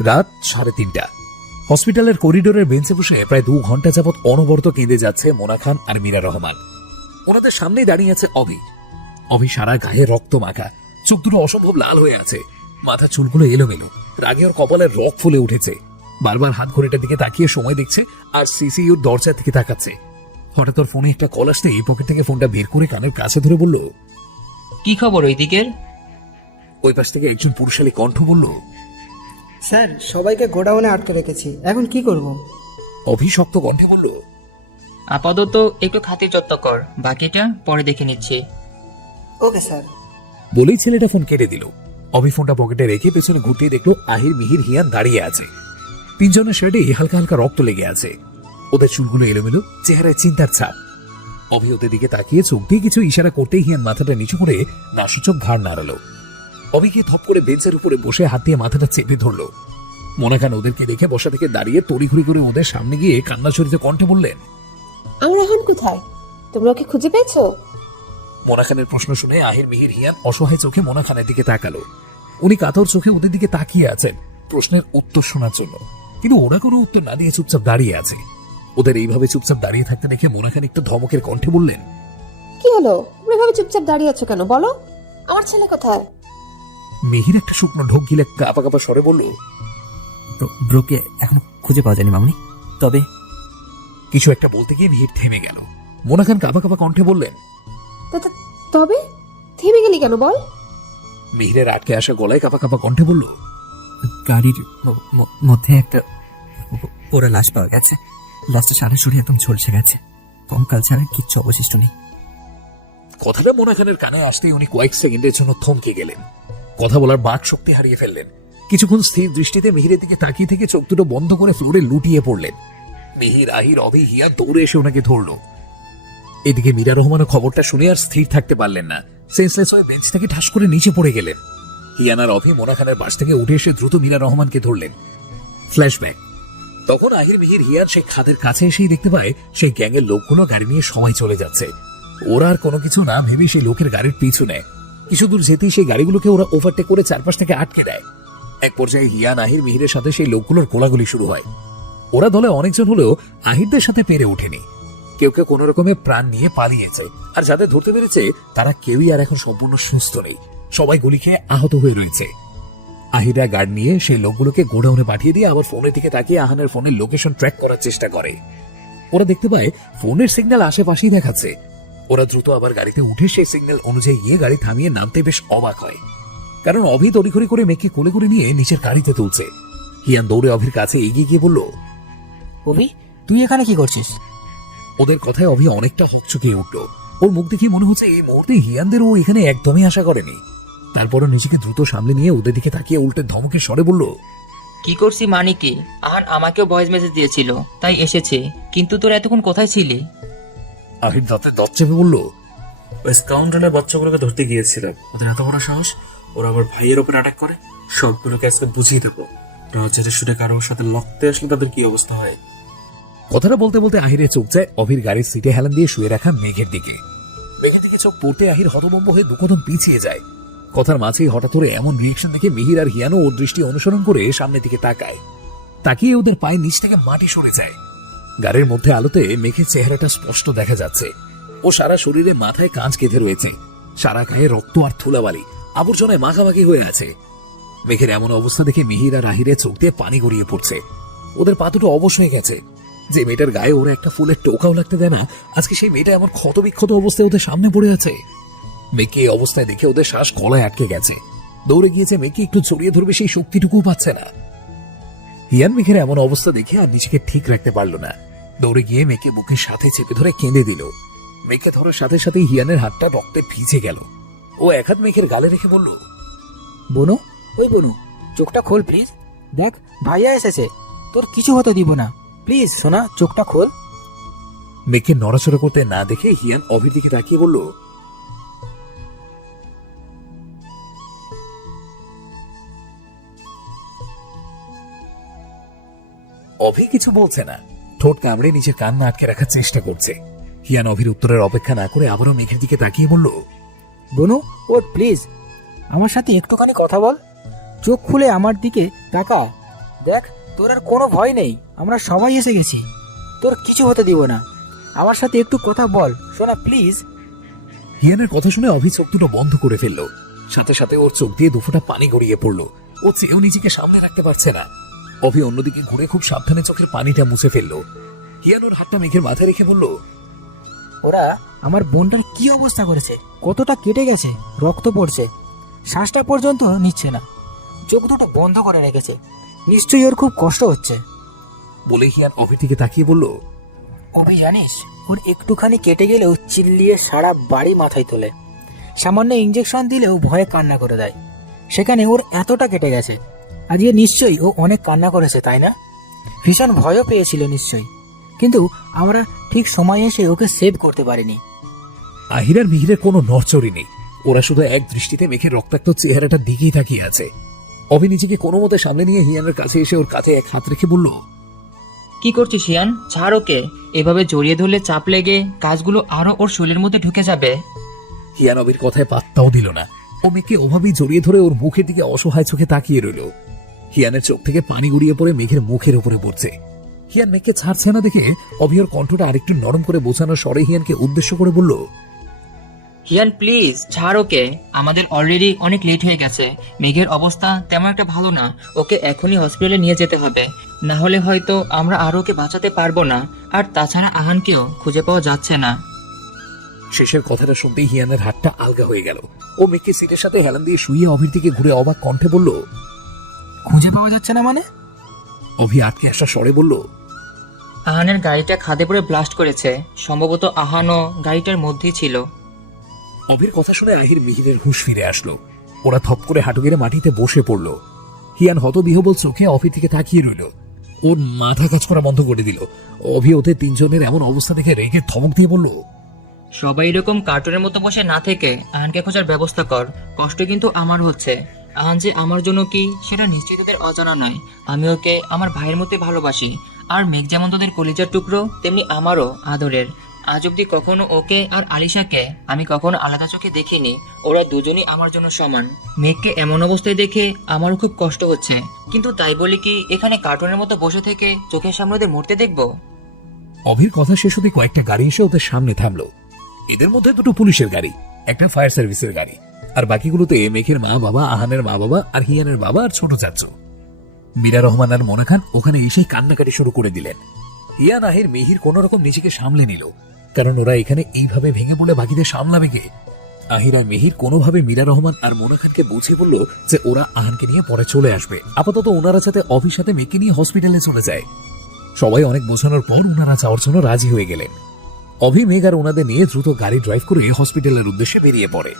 রাত 3:30। হসপিটালের করিডোরের বেঞ্চে বসে প্রায় 2 ঘন্টা যাবৎ অনবরত কেঁদে যাচ্ছে মোনা খান আর মীরা রহমান। ওনাদের সামনেই দাঁড়িয়ে আছে অভি। অভি সারা গায়ে রক্ত মাখা, চোখ দুটো অসম্ভব লাল হয়ে আছে, মাথা চুলগুলো এলোমেলো, রাগে ওর কপালের রক ফুলে উঠেছে। বারবার হাত ঘড়িটার দিকে তাকিয়ে সময় দেখছে আর সিসিইউর দরজার দিকে তাকাচ্ছে। হঠাৎ ওর ফোনে একটা কল আসতে এই পকেট থেকে ফোনটা বের করে কানের কাছে ধরে বলল, কি খবর ওই দিকের? ওই পাশ থেকে একজন পুরুষালী কণ্ঠ বলল, স্যার, সবাইকে গোডাউনে আটকে রেখেছি, এখন কি করব? অভি শক্ত কণ্ঠে বলল, আপাতত একটু খাতির যত্ন কর, বাকিটা পরে দেখে নিচ্ছি। Okay sir. বলেই ছেলেটা ফোন কেটে দিল। অভি ফোনটা পকেটে রেখে পেছনে ঘুরতেই দেখলো আহির, মিহির, হিয়ান দাঁড়িয়ে আছে। তিনজনের শার্টে হালকা হালকা রক্ত লেগে আছে, ওদের চুলগুলো এলোমেলো, চেহারায় চিন্তার ছাপ। অভি ওদের দিকে তাকিয়ে চোখ দিয়ে কিছু ইশারা করতেই হিয়ান মাথাটা নিচু করে নাসূচক ঘাড় নাড়ালো। অভিকে থপ করে বেঞ্চের উপরে বসে হাত দিয়ে মাথাটা চেপে ধরলো। মোনা খান ওদেরকে দেখে বসা থেকে দাঁড়িয়ে তড়িঘড়ি করে ওদের সামনে গিয়ে কান্নাঝরিত কণ্ঠে বললেন, আমার রাহান কোথায়? তোমরা ওকে খুঁজে পেয়েছো? মোনা খানের প্রশ্ন শুনে আহির, মিহির, হিয়ান অসহায় চোখে মোনা খানের দিকে তাকালো। উনি কাতর চোখে ওদের দিকে তাকিয়ে আছেন প্রশ্নের উত্তর শোনার জন্য, কিন্তু ওরা কোনো উত্তর না দিয়ে চুপচাপ দাঁড়িয়ে আছে। ওদের এইভাবে চুপচাপ দাঁড়িয়ে থাকতে দেখে মোনা খান একটু ধমকের কণ্ঠে বললেন, কি হলো? তোমরা এভাবে চুপচাপ দাঁড়িয়ে আছো কেন? বলো, আমার ছেলে কোথায়? মিহির একটা শুকনো ঢোক গিলে কাঁপা কাঁপা স্বরে বলল, ব্রোকে এখন খুঁজে পাওয়া যায়নি মামনি, তবে কিছু একটা বলতে গিয়ে মিহির থেমে গেল। মোনা খান কাঁপা কাঁপা কণ্ঠে বললেন, তবে থেমে গেলি কেন বল? মিহিরের আটকে আসা গলায় কাঁপা কাঁপা কণ্ঠে বলল, গাড়ির মধ্যে একটা পোড়া লাশ পাওয়া গেছে। লাশটা সারা শরীর একদম ঝলসে গেছে, কঙ্কাল ছাড়া কিচ্ছু অবশিষ্ট নেই। কথাটা মোনা খানের কানে আসতেই উনি কয়েক সেকেন্ডের জন্য থমকে গেলেন। কথা বলার বাক শক্তি হারিয়ে ফেললেন। কিছুক্ষণ স্থির দৃষ্টিতে মিহিরের দিকে তাকিয়ে থেকে চোখ দুটো বন্ধ করে ফ্লোরে লুটিয়ে পড়লেন। মিহির, আহির, অভি, হিয়া দৌড়ে এসে ওনাকে ধরল। এদিকে মীরা রহমানের খবরটা শুনে আর স্থির থাকতে পারলেন না, সেন্সলেস হয়ে বেঞ্চ থেকে ঠাস করে নিচে পড়ে গেলেন। হিয়ান আর অভি মোনা খানের পাশ থেকে উঠে এসে দ্রুত মীরা রহমানকে ধরলেন। ফ্ল্যাশব্যাক। তখন আহির, মিহির, হিয়ান সেই খাদের কাছে এসেই দেখতে পায় সেই গ্যাংয়ের লোকগুলো গাড়ি নিয়ে সবাই চলে যাচ্ছে। ওরা আর কোনো কিছু না ভেবে সেই লোকের গাড়ির পিছু নেয়। কিছু দূর যেতেই সেই গাড়িগুলোকে ওরা ওভারটেক করে চারপাশ থেকে আটকে দেয়। এক পর্যায়ে হিয়ান, আহির, মিহিরের সাথে সেই লোকগুলোর গোলাগুলি শুরু হয়। ওরা দলে অনেকজন হলেও আহিরদের সাথে পেরে ওঠেনি। কেউ কেউ কোন রকমে প্রাণ নিয়ে পালিয়েছে, আর যাদের ধরতে পেরেছে তারা কেউই আর এখন সম্পূর্ণ সুস্থ নেই, সবাই গুলি খেয়ে আহত হয়ে রয়েছে। আহিরা গার্ড নিয়ে সেই লোকগুলোকে গোডাউনে পাঠিয়ে দিয়ে আবার ফোনের দিকে তাকিয়ে আহানের ফোনের লোকেশন ট্র্যাক করার চেষ্টা করে। ওরা দেখতে পায় ফোনের সিগন্যাল আশেপাশেই দেখাচ্ছে। ওরা দ্রুত আবার গাড়িতে উঠে সেই সিগন্যাল অনুযায়ী গিয়ে গাড়ি থামিয়ে নামতে বেশ অবাক হয়, কারণ অভি তড়িঘড়ি করে মেয়েকে কোলে করে নিয়ে নিচের গাড়িতে তুলছে। হিয়ান দৌড়ে অভির কাছে এগিয়ে গিয়ে বলল, অভি, তুই এখানে কি করছিস? ওদের কথায় অভি অনেকটা হকচকিয়ে উঠল। ওর মুখ দেখে মনে হচ্ছে এই মুহূর্তে হিয়ানদের ও এখানে একদমই আশা করেনি। তারপরও নিজেকে দ্রুত সামলে নিয়ে ওদের দিকে তাকিয়ে উল্টে ধমকের স্বরে বলল, কি করছি মানে কি? আর আমাকেও ভয়েস মেসেজ দিয়েছিল, তাই এসেছে। কিন্তু তোর এতক্ষণ কোথায় ছিলি? আহির দাঁতে দাঁত চেপে বলল, ওই স্কাউন্ডারের বাচ্চাগুলোকে ধরতে গিয়েছিলাম। ওদের এত বড় সাহস, ওরা আবার ভাইয়ের ওপর অ্যাটাক করে। সবগুলোকে আজকে বুঝিয়ে দেবো রাজারের সুরে কারোর সাথে লড়তে আসলে তাদের কি অবস্থা হয়। কথাটা বলতে বলতে আহিরের চোখ যায় অভির গাড়ির সিটে হেলান দিয়ে শুয়ে রাখা মেঘের দিকে। মেঘের দিকে চোখ পড়তে আহির হতভম্ব হয়ে দুকদম পিছিয়ে যায়। কথার মাঝেই হঠাৎ করে এমন রিয়েকশন দেখে মিহির আর হিয়ানো ওর দৃষ্টি অনুসরণ করে সামনের দিকে তাকায়। তাকিয়ে ওদের পায়ে নিচ থেকে মাটি সরে যায়। গাড়ির মধ্যে আলোতে মেঘের চেহারাটা স্পষ্ট দেখা যাচ্ছে। ও সারা শরীরে মাথায় কাঁচ কেঁধে রয়েছে, সারা গায়ে রক্ত আর ধুলাবালি আবর্জনায় মাখামাখি হয়ে আছে। মেঘের এমন অবস্থা দেখে মিহির আর আহিরের চোখ দিয়ে পানি গড়িয়ে পড়ছে। ওদের পা দুটো অবশ হয়ে গেছে। যে মেয়েটার গায়ে ওরা একটা ফুলের টোকাও লাগতে দেয় না, আজকে সেই মেয়েটা এমন ক্ষতবিক্ষত অবস্থায় ওদের সামনে পড়ে আছে। মেয়েকে এই অবস্থায় দেখে ওদের শ্বাস গলায় আটকে গেছে। দৌড়ে গিয়েছে মেয়েকে একটু জড়িয়ে ধরবে, সেই শক্তিটুকুও পাচ্ছে না। হিয়ান মেঘের এমন অবস্থা দেখে আর নিজেকে ঠিক রাখতে পারল না। দৌড়ে গিয়ে মেয়েকে বুকের সাথে চেপে ধরে কেঁদে দিল। মেয়েকে ধরার সাথে সাথে হিয়ানের হাতটা রক্তে ভিজে গেল। ও এক হাত মেঘের গালে রেখে বলল, বনু, ওই বনু, চোখটা খোল প্লিজ। দেখ, ভাইয়া এসেছে, তোর কিছু হতে দিব না। প্লিজ সোনা, চোখটা খোল। মেঘকে নড়াচড়া করতে না দেখে হিয়ান অভির দিকে তাকিয়ে বলল, অভি কিছু বলছে না, ঠোঁট কামড়ে নিজের কান্না আটকে রাখার চেষ্টা করছে। হিয়ান অভির উত্তরের অপেক্ষা না করে আবারও মেঘের দিকে তাকিয়ে বলল, বনু, ওট প্লিজ, আমার সাথে একটুখানি কথা বল। চোখ খুলে আমার দিকে তাকা। দেখ, তোর আর কোনো ভয় নেই, আমরা সবাই এসে গেছি, তোর কিছু হতে দিব না। আমার সাথে একটু কথা বল সোনা, প্লিজ। হিয়ানের কথা শুনে অভি চোখ দুটো বন্ধ করে ফেললো। সাথে সাথে ওর চোখ দিয়ে দুফোঁটা পানি গড়িয়ে পড়লো। ও চেয়েও নিজেকে সামনে রাখতে পারছে না। অভি অন্যদিকে ঘুরে খুব সাবধানে চোখের পানিটা মুছে ফেললো। হিয়ান ওর হাতটা মেঘের মাথায় রেখে বলল, ওরা আমার বোনটার কি অবস্থা করেছে, কতটা কেটে গেছে, রক্ত পড়ছে, শ্বাসটা পর্যন্ত নিচ্ছে না, চোখ দুটো বন্ধ করে রেখেছে, নিশ্চয়ই ওর খুব কষ্ট হচ্ছে। বলে হিয়ান অভির দিকে তাকিয়ে বলল, অভি জানিস, ওর একটুখানি কেটে গেলেও চিল্লিয়ে সারা বাড়ি মাথায় তোলে, সামান্য ইঞ্জেকশন দিলেও ভয়ে কান্না করে দেয়, সেখানে ওর এতটা কেটে গেছে। আজকে নিশ্চয়ই ও অনেক কান্না করেছে, তাই না? ভীষণ ভয়ও পেয়েছিল নিশ্চয়ই, কিন্তু আমরা ঠিক সময় এসে ওকে সেভ করতে পারিনি। আহির আর মিহিরের কোনো নড়চড়ই নেই। ওরা শুধু এক দৃষ্টিতে মেঘের রক্তাক্ত চেহারাটার দিকেই তাকিয়ে আছে। অভি নিজেকে কোনো মতে সামনে নিয়ে হিয়ানের কাছে এসে ওর কাছে এক হাত রেখে বলল, কি করছিস হিয়ান? ছাড় ওকে, এভাবে জড়িয়ে ধরলে চাপ লেগে কাজগুলো আরো ওর শরীরের মধ্যে ঢুকে যাবে। হিয়ান অভির কথায় পাত্তাও দিল না। ও মেঘকে ওভাবেই জড়িয়ে ধরে ওর মুখের দিকে অসহায় চোখে তাকিয়ে রইল। হিয়ানের চোখ থেকে পানি গড়িয়ে পড়ে মেঘের মুখের উপরে পড়ছে। হিয়ান মেঘকে ছাড়ছে না দেখে অভি ওর কণ্ঠটা আরেকটু নরম করে বোঝানোর স্বরে হিয়ানকে উদ্দেশ্য করে বলল, হিয়ান প্লিজ ছাড় ওকে, আমাদের অলরেডি অনেক লেট হয়ে গেছে। মেঘের অবস্থা তেমন একটা ভালো না, ওকে এখনই হসপিটালে নিয়ে যেতে হবে, না হলে হয়তো আমরা আর ওকে বাঁচাতে পারবো না। আর তাছাড়া আহানকেও খুঁজে পাওয়া যাচ্ছে না। শেষের কথাটা শুনতেই হিয়ানের হাতটা আলগা হয়ে গেল। ও মেঘকে সিটের সাথে হেলান দিয়ে শুয়ে অভির দিকে ঘুরে অবাক কণ্ঠে বলল, খুঁজে পাওয়া যাচ্ছে না মানে? অভি আটকে আসা স্বরে বলল, আহানের গাড়িটা খাদে পড়ে ব্লাস্ট করেছে, সম্ভবত আহানও গাড়িটার মধ্যেই ছিল। অভির কথা শুনে আহির মিহিরের হুঁশ ফিরে আসলো। ওরা থপ করে হাঁটু গেড়ে মাটিতে বসে পড়ল। হিয়ান হতবিহবল চোখে অভি থেকে তাকিয়ে রইল। ওর মাথা কাজ করা বন্ধ করে দিল। অভি ওদের তিনজনের এমন অবস্থা দেখে রেগে ধমক দিয়ে বলল, সবাই এরকম কার্টুনের মতো বসে না থেকে আহানকে খোঁজার ব্যবস্থা কর। কষ্ট কিন্তু আমার হচ্ছে। আহান যে আমার জন্য কি সেটা নিশ্চয়ই তোদের অজানা নয়। আমি ওকে আমার ভাইয়ের মধ্যে ভালোবাসি, আর মেঘ যেমন তোদের কলিজার টুকরো তেমনি আমারও আদরের। আজ অব্দি কখনো ওকে আর আলিশাকে আমি কখনো আলাদা চোখে দেখিনি। ওরা দুজনই আমার জন্য সমান। মেঘকে এমন অবস্থায় দেখে আমারও খুব কষ্ট হচ্ছে, কিন্তু তাই বলি কি এখানে কার্টুনের মতো বসে থেকে চোখের সামনে ওদের মরতে দেখবো? অভির কথা শেষ হতে কয়েকটা গাড়ি এসে ওদের সামনে থামলো। এদের মধ্যে দুটো পুলিশের গাড়ি, একটা ফায়ার সার্ভিসের গাড়ি, আর বাকিগুলোতে মেঘের মা বাবা, আহানের মা বাবা, আর হিয়ানের বাবা আর ছোট চাচু। মীরা রহমান আর মোনা খান ওখানে এসেই কান্নাকাটি শুরু করে দিলেন। হিয়ান আহির মিহির কোন রকম নিজেকে সামলে নিল, কারণ ওরা এখানে এইভাবে ভেঙে পড়লে বাকিদের সামলাবে কে? আহির আর মিহির কোনোভাবে মীরা রহমান আর মোনা খানকে বুঝিয়ে বলল যে ওরা আহানকে নিয়ে পরে চলে আসবে। আপাতত ওনারা সাথে অফিস সাথে মেঘকে নিয়ে হসপিটালে চলে যায়। সবাই অনেক বোঝানোর পর ওনারা যাওয়ার জন্য রাজি হয়ে গেলেন। অভি, মেঘ আর ওনাদের নিয়ে দ্রুত গাড়ি ড্রাইভ করে হসপিটালের উদ্দেশ্যে বেরিয়ে পড়ে,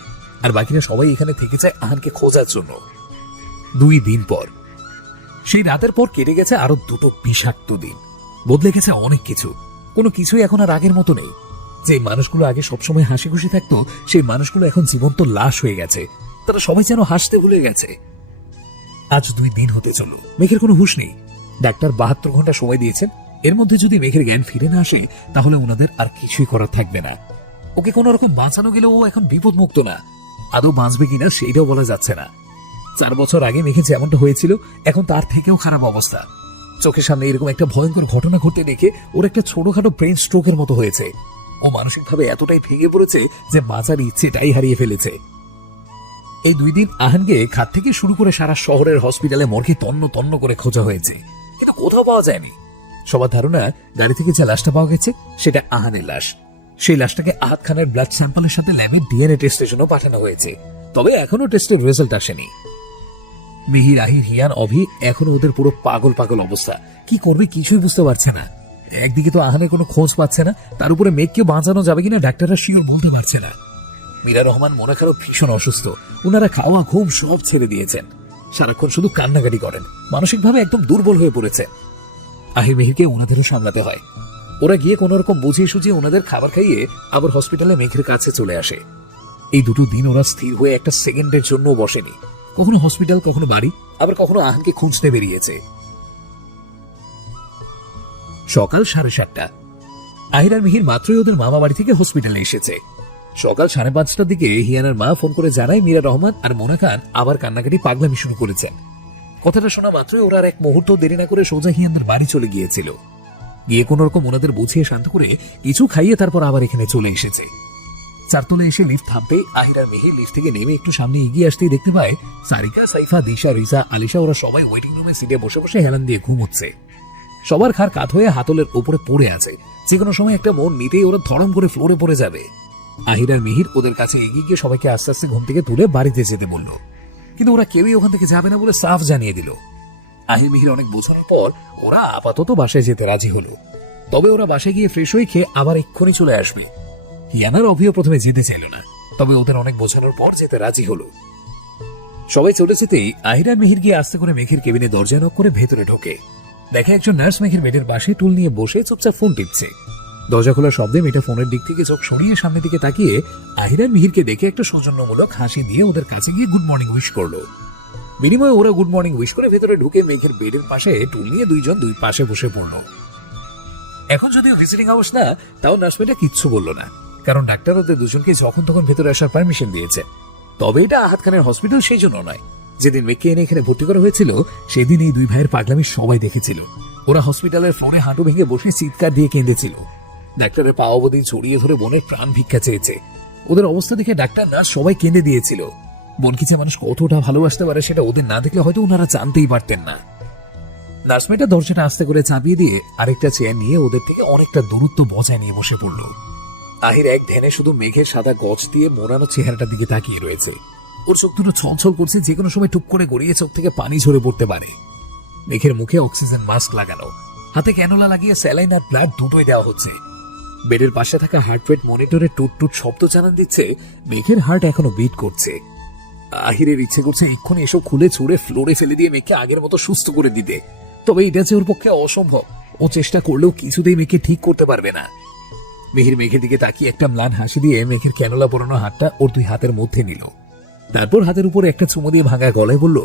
আর বাকিরা সবাই এখানে থেকে যায় আহানকে খোঁজার জন্য। 2 দিন পর, সেই রাতের পর কেটে গেছে আরো দুটো বিষাক্ত দিন। বদলে গেছে অনেক কিছু, কোনো কিছুই এখন আর আগের মতো নেই। যে মানুষগুলো আগে সবসময় হাসি খুশি থাকতো, সেই মানুষগুলো এখন জীবন্ত লাশ হয়ে গেছে। তারা সবাই যেন হাসতে ভুলে গেছে। আজ 2 দিন হতে চলল, মেঘের কোনো হুঁশ নেই। ডাক্তার 72 ঘন্টা সময় দিয়েছেন। এর মধ্যে যদি মেঘের জ্ঞান ফিরে না আসে, তাহলে ওনাদের আর কিছুই করার থাকবে না। ওকে কোনো রকম বাঁচানো গেলেও ও এখন বিপদ মুক্ত না। আদৌ বাঁচবে কিনা সেইটাও বলা যাচ্ছে না। 4 বছর আগে মেঘে যেমনটা হয়েছিল, এখন তার থেকেও খারাপ অবস্থা। চোখের সামনে এরকম একটা ভয়ঙ্কর ঘটনা ঘটতে দেখে ওর একটা ছোটখাটো ব্রেন স্ট্রোকের মতো হয়েছে। ও মানসিকভাবে এতটাই ভেঙে পড়েছে যে বাঁচার ইচ্ছেটাই হারিয়ে ফেলেছে। এই 2 দিন আহানকে খাত থেকে শুরু করে সারা শহরের হসপিটালে মর্গে তন্ন তন্ন করে খোঁজা হয়েছে, কিন্তু কোথাও পাওয়া যায়নি। সবার ধারণা গাড়ি থেকে যে লাশটা পাওয়া গেছে সেটা আহানের লাশ। সেই লাশটাকে আহাদ খানের ব্লাড স্যাম্পলের সাথে ল্যাবে ডিএনএ টেস্টের জন্য পাঠানো হয়েছে, তবে এখনো টেস্টের রেজাল্ট আসেনি। মিহির, আহির, হিয়ান, অভি এখনো ওদের পুরো পাগল পাগল অবস্থা। কি করবে কিছুই বুঝতে পারছে না। একদিকে তো আহানের কোনো খোঁজ পাচ্ছে না, তার উপরে মেঘকে বাঁচানো যাবে কিনা ডাক্তাররা শিওর বলতে পারছে না। মীরা রহমান, মোনা খানও ভীষণ অসুস্থ। ওনারা খাওয়া ঘুম সব ছেড়ে দিয়েছেন, সারাক্ষণ শুধু কান্নাকাটি করেন, মানসিকভাবে একদম দুর্বল হয়ে পড়েছে। আহির মিহিরকে ওনাদেরও সামলাতে হয়। ওরা গিয়ে কোন রকম বুঝিয়ে সুঝিয়ে ওনাদের খাবার খাইয়ে আবার হসপিটালে মেঘের কাছে চলে আসে। এই 2 দিন ওরা স্থির হয়ে একটা সেকেন্ডের জন্য বসেনি। কখনো হসপিটাল, কখনো বাড়ি, আবার কখনো আহানকে খুঁজতে বেরিয়েছে। সকাল 7:30। আহির আর মিহির মাত্রই ওদের মামা বাড়ি থেকে হসপিটালে এসেছে। সকাল 5:30টার দিকে হিয়ানার মা ফোন করে জানায় মীরা রহমান আর মোনা খান আবার কান্নাকাটি পাগলামি শুরু করেছেন। কথাটা শোনা মাত্রই ওরা আর এক মুহূর্ত দেরি না করে সোজা হিয়ানদের বাড়ি চলে গিয়েছিল। গিয়ে কোন রকম ওনাদের বুঝিয়ে শান্ত করে কিছু খাইয়ে তারপর আবার এখানে চলে এসেছে। চারতলায় এসে লিফট থামতে আহির আর মিহির লিফট থেকে নেমে একটু সামনে এগিয়ে আসতেই দেখতে পায় সারিকা, সাইফা, দিশা, রিজা, আলিশা ওরা সবাই ওয়েটিং রুমে সিটে বসে বসে হেলান দিয়ে ঘুমোচ্ছে। সবার ঘাড় কাত হয়ে হাতলের উপরে পড়ে আছে, যে কোনো সময় একটা মন নিতেই ওরা ধরম করে ফ্লোরে পড়ে যাবে। আহির আর মিহির ওদের কাছে এগিয়ে গিয়ে সবাইকে আস্তে আস্তে ঘুম থেকে তুলে বাড়িতে যেতে বলল, কিন্তু ওরা কেউই ওখান থেকে যাবে না বলে সাফ জানিয়ে দিল। আহির মিহির অনেক বোঝানোর পর ওরা আপাতত বাসায় যেতে রাজি হলো। তবে ওরা বাসায় গিয়ে ফ্রেশ হয়ে খেয়ে আবার এক্ষুনি চলে আসবে। হিয়ানার অভিও প্রথমে যেতে চাইল না, তবে ওদের অনেক বোঝানোর পর যেতে রাজি হলো। সবাই চলে যেতেই আহির আর মিহির গিয়ে আস্তে করে মেঘের কেবিনে দরজা নক করে ভেতরে ঢোকে। দেখে একজন নার্স মেঘের বেডের পাশে টুল নিয়ে বসে চুপচাপ ফোন টিপছে। দরজা খোলার শব্দে মেয়েটা ফোনের দিক থেকে চোখ সরিয়ে সামনের দিকে তাকিয়ে আহির আর মিহিরকে দেখে একটা সৌজন্যমূলক হাসি দিয়ে ওদের কাছে গিয়ে গুড মর্নিং উইশ করলো। বিনিময়ে ওরা গুড মর্নিং উইশ করে ভেতরে ঢুকে মেঘের বেডের পাশে টুল নিয়ে দুইজন দুই পাশে বসে পড়লো। এখন যদিও ভিজিটিং আওয়ার্স না, তাও নার্সমেটা কিচ্ছু বললো না, কারণ ডাক্তার ওদের দুজনকে যখন তখন ভেতরে আসার পারমিশন দিয়েছে। তবে এটা আহাদ খানের হসপিটাল সেই জন্য নয়। যেদিন মেঘকে এনে এখানে ভর্তি করা হয়েছিল সেদিন এই দুই ভাইয়ের পাগলামি সবাই দেখেছিল। ওরা হসপিটালের ফ্লোরে হাঁটু ভেঙে বসে চিৎকার দিয়ে কেঁদেছিল। ডাক্তারের পা অবধি ছড়িয়ে ধরে বোনের প্রাণ ভিক্ষা চেয়েছে। ওদের অবস্থা দেখে ডাক্তার নার্স সবাই কেঁদে দিয়েছিল। বোনকে যে মানুষ কতটা ভালোবাসতে পারে সেটা ওদের না দেখলে হয়তো ওনারা জানতেই পারতেন না। নার্সমেটা দরজাটা আস্তে করে চাপিয়ে দিয়ে আরেকটা চেয়ার নিয়ে ওদের থেকে অনেকটা দূরত্ব বজায় নিয়ে বসে পড়ল। আহির এক ধ্যানে শুধু মেঘের সাদা গজ দিয়ে মোড়ানো চেহারাটার দিকে তাকিয়ে রয়েছে। ওর চোখ দুটো ছলছল করছে, যে কোনো সময় টুক করে গড়িয়ে চোখ থেকে পানি ঝরে পড়তে পারে। মেঘের মুখে অক্সিজেন মাস্ক লাগানো, হাতে ক্যানোলা লাগিয়ে স্যালাইন আর ব্লাড দুটোই দেওয়া হচ্ছে। বেডের পাশে থাকা হার্ট রেট মনিটরে টুট টুট শব্দ জানান দিচ্ছে মেঘের হার্ট এখনো বিট করছে। আহিরের ইচ্ছে করছে এক্ষুনি এসব খুলে ছুঁড়ে ফ্লোরে ফেলে দিয়ে মেঘকে আগের মতো সুস্থ করে দিতে, তবে এটা যে ওর পক্ষে অসম্ভব। ও চেষ্টা করলেও কিছুতেই মেঘকে ঠিক করতে পারবে না। মিহির মেঘের দিকে তাকিয়ে একটা ম্লান হাসি দিয়ে মেঘের ক্যানোলা পরানো হাতটা ওর দুই হাতের মধ্যে নিল। তারপর হাতের উপর একটা চুমু দিয়ে ভাঙা গলায় বলল,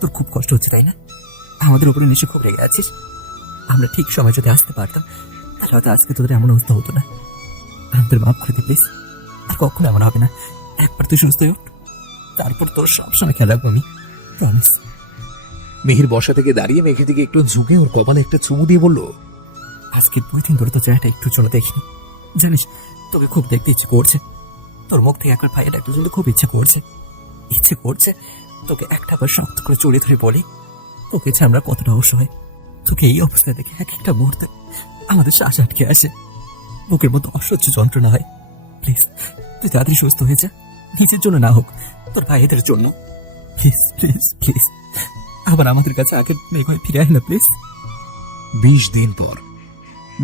তোর খুব কষ্ট হচ্ছে তাই না? আমাদের উপরে নিশ্চয় খুব রেগে আছিস। আমরা ঠিক সময় যদি আসতে পারতাম তাহলে হয়তো আজকে তোদের এমন অবস্থা হতো না। আমাদের মাফ করে দে প্লিজ, আর কখনো এমন হবে না। একবার তুই সুস্থ হয়ে উঠ, তারপর তোর সবসময় খেয়াল রাখবো আমি, প্রমিস। মিহির বসা থেকে দাঁড়িয়ে মেঘের দিকে একটু ঝুঁকে ওর কপালে একটা চুমু দিয়ে বলল, আজকে 2 দিন ধরে তো চেহারাটা একটু চলে দেখিনি, জানিস তোকে খুব দেখতে ইচ্ছে করছে। তোর মুখ থেকে একবার ভাইয়ের একটা শুনতে খুব ইচ্ছে করছে তোকে একটা বার শক্ত করে জড়িয়ে ধরে বলি, তোকে যে আমরা কতটা অসহায়। তোকে এই অবস্থায় দেখে এক একটা মুহূর্তে আমাদের শ্বাস আটকে আসে, বুকের মধ্যে অসহ্য যন্ত্রণা হয়। প্লিজ তুই তাড়াতাড়ি সুস্থ হয়ে যা, নিজের জন্য না হোক তোর ভাইদের জন্য। প্লিজ প্লিজ প্লিজ আবার আমাদের কাছে আগের মেঘ হয়ে ফিরে আয় না প্লিজ। 20 দিন পর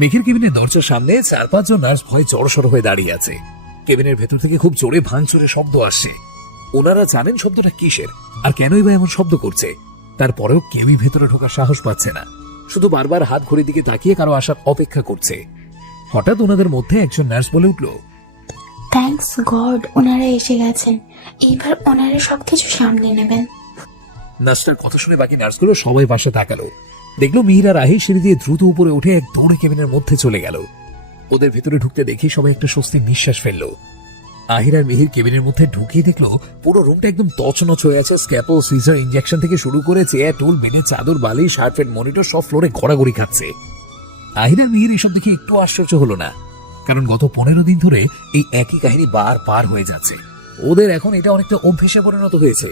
মেঘের কেবিনের দরজার সামনে 4-5 জন নার্স ভয় জড়সড় হয়ে দাঁড়িয়ে আছে। কেবিনের ভেতর থেকে খুব জোরে ভাঙচুরের শব্দ আসছে। ওনারা জানেন শব্দটা কিসের আর কেনই বা এমন শব্দ করছে, তারপরেও কেউই ভেতরে ঢোকার সাহস পাচ্ছে না, শুধু বারবার হাত ঘড়ির দিকে তাকিয়ে কারো আসার অপেক্ষা করছে। হঠাৎ ওনাদের মধ্যে একজন নার্স বলে উঠল, থ্যাঙ্কস গড, ওনারা এসে গেছেন। এইবার ওনারা সবকিছু সামলে নেবেন। নার্সটার কথা শুনে বাকি নার্সগুলো সবাই পাশে তাকালো। দেখলো মিহির আর আহির সিঁড়ি দিয়ে দ্রুত উপরে উঠে এক দৌড়ে কেবিনের মধ্যে চলে গেল। ওদের ভেতরে ঢুকতে দেখে সবাই একটা স্বস্তির নিঃশ্বাস ফেললো। আহির আর মিহির কেবিনের মধ্যে ঢুকিয়ে দেখলো পুরো রুমটা একদম তছনছ হয়ে আছে। স্ক্যাপল, সিজার, ইনজেকশন থেকে শুরু করে চেয়ার, টুল, বেডের চাদর, বালিশ, হার্ট রেট মনিটর সব ফ্লোরে ঘোরাঘুরি খাচ্ছে। আহির আর মিহির এসব দেখে একটু আশ্চর্য হলো না, কারণ গত 15 দিন ধরে এই একই কাহিনী বার হয়ে যাচ্ছে। ওদের এখন এটা অনেকটা অভ্যেসে পরিণত হয়েছে।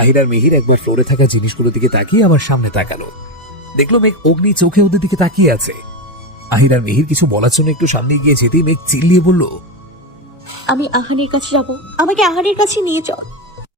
আহির আর মিহির একবার ফ্লোরে থাকা জিনিসগুলোর দিকে তাকিয়ে আবার সামনে তাকালো। দেখলো মেঘ অগ্নি চোখে ওদের দিকে তাকিয়ে আছে। আহির আর মিহির কিছু বলার জন্য একটু সামনে গিয়ে যেতেই মেঘ চিল্লিয়ে বলল, আমি আহানের কাছে যাব, আমাকে আহানের কাছে নিয়ে চল।